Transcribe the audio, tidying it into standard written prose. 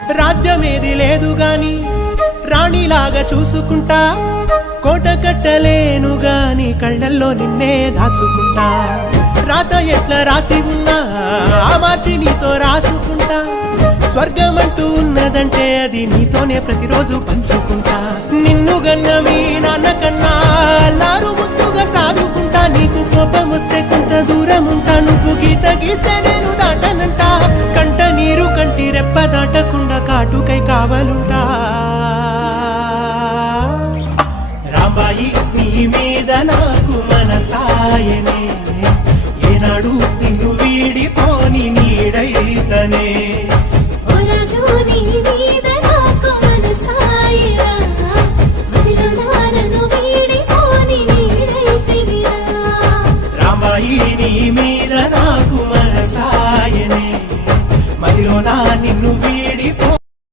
రాజ్యమేది లేదు గాని రాణిలాగా చూసుకుంటా, కోట కట్టలేను గాని కళ్ళల్లో నిన్నే దాచుకుంటా. రాత ఎట్లా రాసి ఉన్నా ఆ మార్చి నీతో రాసుకుంటా. స్వర్గమంటూ ఉన్నదంటే అది నీతోనే ప్రతిరోజు పంచుకుంటా. నిన్ను గన్న మీ నాన్న కన్నా అల్లారు ముద్దుగా సాదుకుంటా. నీకు కోపం వస్తే కొంత దూరం ఉంటా, నువ్వు గీత గీస్తే నేను దాటనంట. కంట నీరు కంటి రెప్ప దాటకుండా కాటుకై కావలుంటా. రాంబాయి నీ మీద నాకు మనసాయనే, ఏనాడు నిన్ను వీడిపోని నీడైతనే. ఓ రాజు నీ